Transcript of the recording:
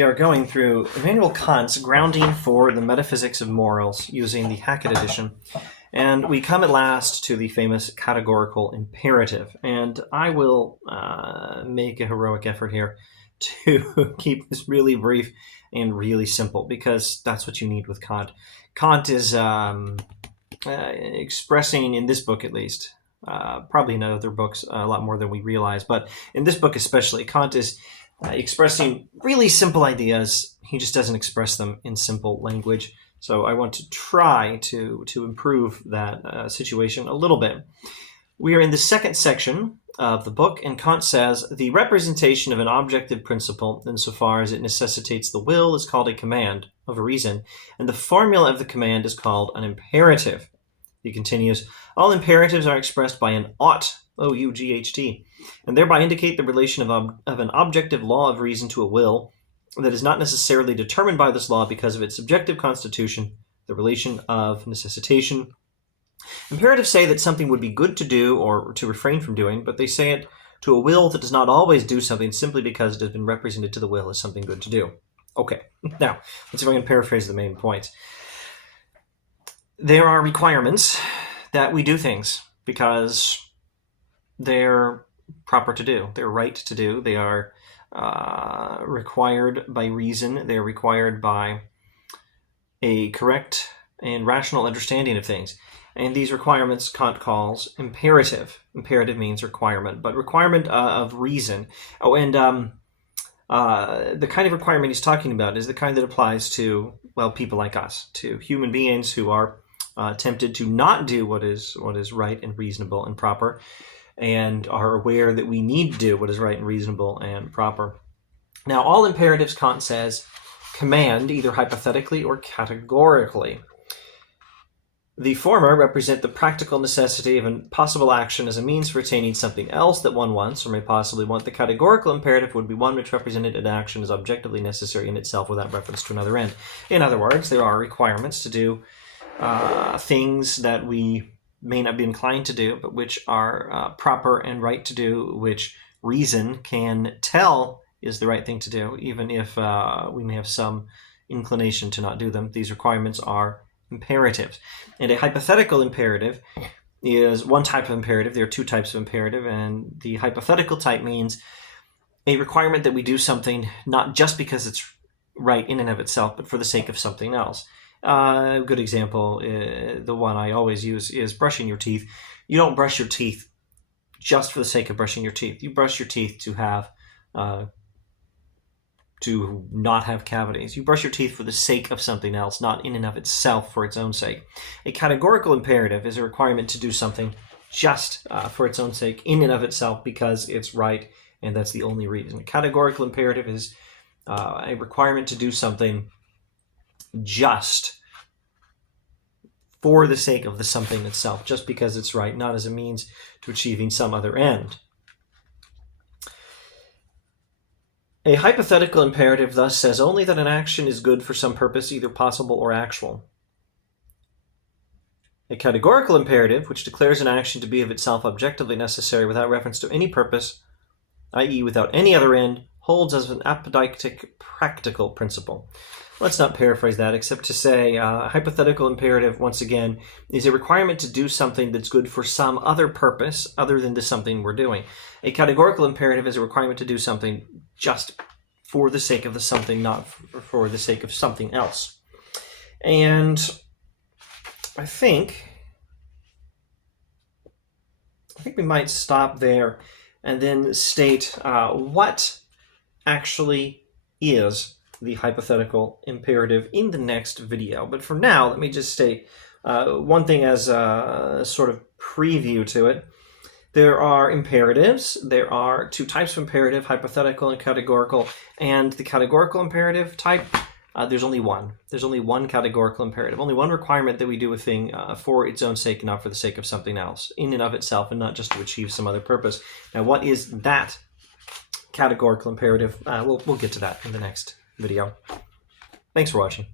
we are going through Immanuel Kant's Grounding for the Metaphysics of Morals using the Hackett edition. And we come at last to the famous categorical imperative. And I will make a heroic effort here to keep this really brief and really simple, because that's what you need with Kant. Kant is expressing, in this book at least, probably in other books a lot more than we realize, but in this book especially, Kant is expressing really simple ideas. He just doesn't express them in simple language. So I want to try to improve that situation a little bit. We are in the second section of the book, and Kant says, the representation of an objective principle, insofar as it necessitates the will, is called a command of a reason, and the formula of the command is called an imperative. He continues, all imperatives are expressed by an ought, O-U-G-H-T, and thereby indicate the relation of an objective law of reason to a will that is not necessarily determined by this law because of its subjective constitution, the relation of necessitation. Imperatives say that something would be good to do or to refrain from doing, but they say it to a will that does not always do something simply because it has been represented to the will as something good to do. Okay, now, let's see if I can paraphrase the main points. There are requirements that we do things because they're proper to do. They're right to do. They are required by reason. They're required by a correct and rational understanding of things. And these requirements Kant calls imperative. Imperative means requirement, but requirement of reason. Oh, and the kind of requirement he's talking about is the kind that applies to, well, people like us, to human beings who are tempted to not do what is right and reasonable and proper, and are aware that we need to do what is right and reasonable and proper. Now, all imperatives, Kant says, command either hypothetically or categorically. The former represent the practical necessity of a possible action as a means for attaining something else that one wants or may possibly want. The categorical imperative would be one which represented an action as objectively necessary in itself without reference to another end. In other words, there are requirements to do things that we may not be inclined to do, but which are proper and right to do, which reason can tell is the right thing to do, even if we may have some inclination to not do them. These requirements are imperatives. And a hypothetical imperative is one type of imperative. There are two types of imperative, and the hypothetical type means a requirement that we do something not just because it's right in and of itself, but for the sake of something else. A good example, the one I always use, is brushing your teeth. You don't brush your teeth just for the sake of brushing your teeth. You brush your teeth to have to not have cavities. You brush your teeth for the sake of something else, not in and of itself for its own sake. A categorical imperative is a requirement to do something just for its own sake, in and of itself, because it's right, and that's the only reason. A categorical imperative is a requirement to do something just for the sake of the something itself, just because it's right, not as a means to achieving some other end. A hypothetical imperative thus says only that an action is good for some purpose, either possible or actual. A categorical imperative, which declares an action to be of itself objectively necessary without reference to any purpose, i.e. without any other end, holds as an apodictic practical principle. Let's not paraphrase that, except to say hypothetical imperative, once again, is a requirement to do something that's good for some other purpose other than the something we're doing. A categorical imperative is a requirement to do something just for the sake of the something, not for the sake of something else. And I think we might stop there and then state what actually is the hypothetical imperative in the next video. But for now, let me just state one thing as a sort of preview to it. There are imperatives. There are two types of imperative, hypothetical and categorical. And the categorical imperative type, there's only one. There's only one categorical imperative, only one requirement that we do a thing for its own sake and not for the sake of something else, in and of itself, and not just to achieve some other purpose. Now, what is that categorical imperative? We'll get to that in the next video. Thanks for watching.